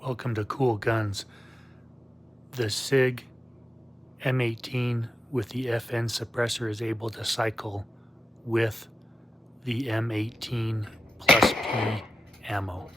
Welcome to Cool Guns. The Sig M18 with the FN suppressor is able to cycle with the M18 plus P ammo.